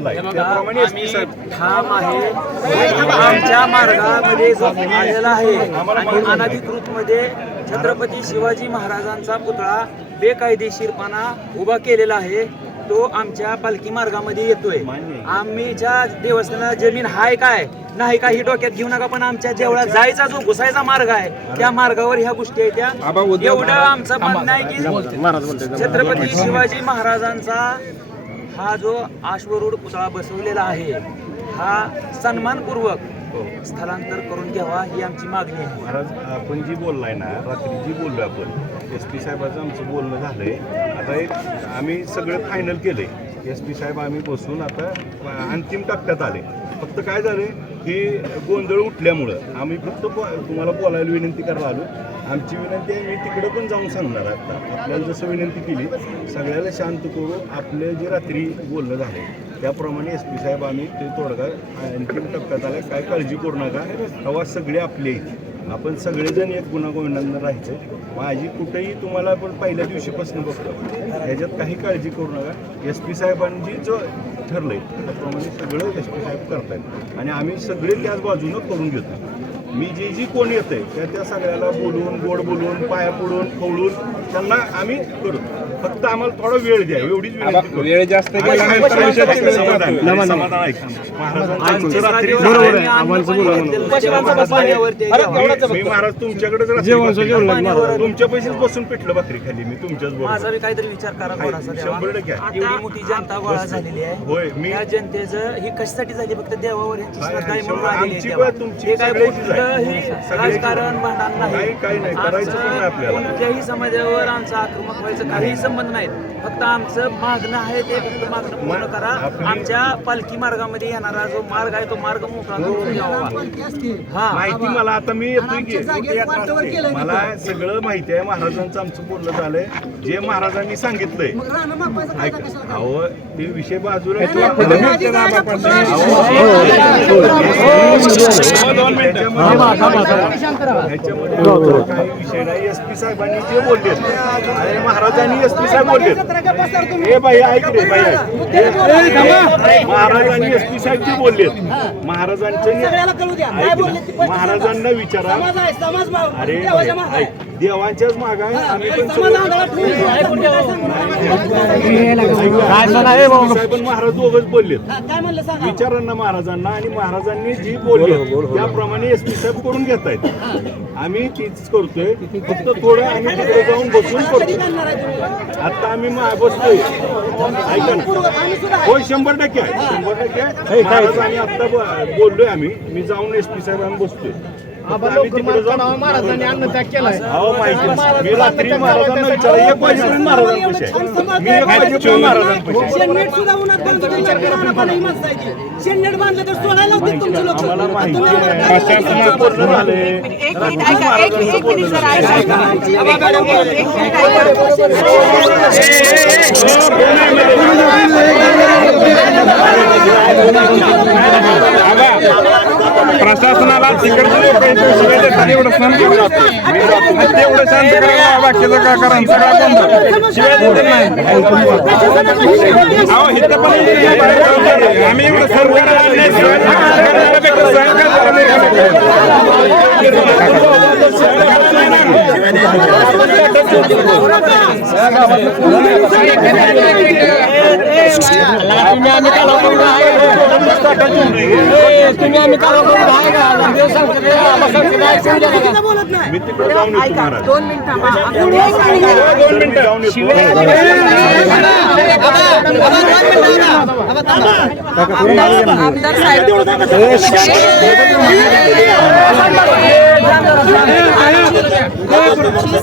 बोललाय त्याप्रमाणे एसपी साहेब ठाम आहे. आमच्या मार्गामध्ये जो आलेला आहे आणि अनधिकृत मध्ये छत्रपती शिवाजी महाराजांचा पुतळा बेकायदेशीरपणा उभा केलेला आहे. तो आमच्या पालखी मार्गामध्ये येतोय. आम्ही ज्या देवस्थानाला जमीन हाय काय नाही का ही डोक्यात घेऊ नका, पण आमच्या देवळात जायचा जो घुसायचा मार्ग आहे त्या मार्गावर ह्या गोष्टी आहेत. त्या एवढं आमचं म्हणणं आहे की छत्रपती शिवाजी महाराजांचा हा जो अश्वरूढ पुतळा बसवलेला आहे हा सन्मानपूर्वक स्थलांतर करून घ्यावा ही आमची मागणी आहे. महाराज आपण जी बोललाय ना रात्री जी बोललो आपण एस पी साहेबाचं आमचं बोलणं झालंय. आता एक आम्ही सगळं फायनल केलंय. एस पी साहेब आम्ही बसून आता अंतिम टप्प्यात आले. फक्त काय झाले की गोंधळ उठल्यामुळं आम्ही फक्त तुम्हाला बोलायला विनंती करायला आलो. आमची विनंती आहे मी तिकडे पण जाऊन सांगणार. आता आपल्याला जसं विनंती केली सगळ्याला शांत करू. आपले जे रात्री बोलणं झाले त्याप्रमाणे एस पी साहेब आम्ही ते तोडगा अंतिम टप्प्यात आला. काय काळजी करू नका. तेव्हा सगळे आपले आपण सगळेजण एक गुणागोविंदांना राहायचं. माझी कुठेही तुम्हाला पण पहिल्या दिवशीपासून बघतो ह्याच्यात काही काळजी करू नका. एस पी साहेबांनी जो ठरलंय त्याप्रमाणे सगळं एस पी साहेब करतायत आणि आम्ही सगळे त्याच बाजूनं करून घेतो. मी जी कोण येत आहे त्या सगळ्याला बोलून गोड बोलून पाया पडून खवळून त्यांना आम्ही करू. फक्त आम्हाला थोडा वेळ द्या एवढीच विनंती. वेळ जास्त मी महाराज तुमच्याकडे तुमच्या पैसेच बसून पेटलं भाकरी खाली मी तुमच्याच माझा काहीतरी विचार करा. 100% एवढी मोठी जनता गोळा झालेली आहे. होय मी या जनतेचं ही कशासाठी झाली फक्त देवावर यांची श्रद्धा आहे म्हणून आलेली आहे. आमची तुमची राजकारण भांडण नाही. काही नाही करायचं पण आपल्याला. कोणत्याही समाजावर आमचं आक्रमक व्हायचं काही संबंध नाहीत. फक्त आमचं मागणं आहे ते फक्त मागणं पूर्ण करा. आमच्या पालखी मार्गामध्ये येणारा जो मार्ग आहे तो मार्ग मोकळा करून घ्यावा. माहिती मला आता मी येतोय की मला सगळं माहिती आहे. महाराजांचं आमचं बोलणं झालंय जे महाराजांनी सांगितलंय. अहो ते विषय बाजूला काही विषय नाही. एस पी साहेबांनी जे बोलले आणि महाराजांनी एस पी साहेब बोलले हे बाई ऐक रे बाई महाराजांनी एस पी साहेब जे बोलले महाराजांना विचारा. अरे देवांच्याच माग आहे. आम्ही पण महाराज दोघच बोलले विचारांना महाराजांना आणि महाराजांनी जी बोलले त्याप्रमाणे एस पी साहेब करून घेत आहेत. आम्ही तीच करतोय. फक्त थोडं आम्ही तिकडे जाऊन बसून करतो. आता आम्ही बसतोय ऐका ना. होय 100% आहे 100% महाराज आणि आता बोललोय आम्ही. मी जाऊन एस पी साहेब आम्ही बसतोय. महाराजांनी अन्नत्याग केलाय. मी रात्री महाराजांना विचारलं 1 वाजेपर्यंत महाराजांपाशी आहे. मी 1 वाजेपर्यंत महाराजांपाशी आम्हाला माहिती पूर्ण झाले. प्रशासनाला तिकडचं शिवाय देतात एवढं सण केलं जातं. तेवढं शांत करायला बाकीचं काय करा सगळा बंद शिवाय देत नाही. अहो इथं पण आम्ही एवढं सण करायला तुम्ही आम्ही मी तिकडे जाऊन येतो महाराज. 2 मिनिटं जाऊन येतो. आमदार साहेब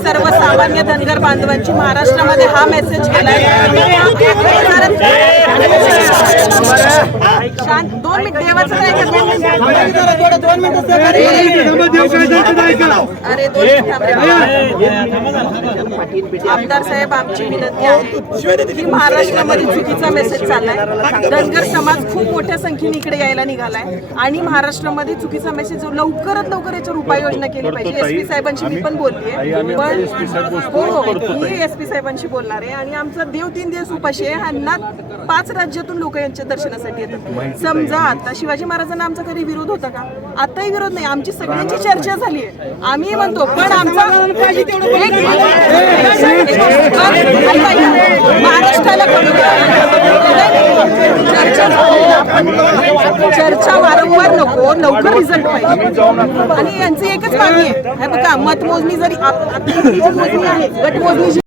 सर्वसामान्य धनगर बांधवांची महाराष्ट्रामध्ये हा मेसेज केलाय. शांत 2 मिनिट देवाचं आमदार साहेब आमची विनंती आहे की महाराष्ट्रामध्ये चुकीचा मेसेज चाललाय. धनगर समाज खूप मोठ्या संख्येने इकडे यायला निघालाय आणि महाराष्ट्रामध्ये चुकीचा मेसेज लवकरात लवकर याच्यावर उपाययोजना केली पाहिजे. एसपी साहेबांशी मी पण बोललीये. पण हो मी एसपी साहेबांशी बोलणार आहे. आणि आमचा देव 3 दिवस उपाशी आहे. ह्यांना 5 राज्यातून लोक यांच्या दर्शनासाठी येतात. समजा आता शिवाजी महाराजांना आमचा कधी विरोध होता का? आताही विरोध नाही, आमची सगळ्यांची चर्चा झाली आहे. आम्ही म्हणतो पण आमचा महाराष्ट्राला चर्चा वारंवार नको, लवकर रिझल्ट पाहिजे. आणि यांची एकच मागणी आहे, हे बघा, मतमोजणी जरी मोजणी आहे, गटमोजणी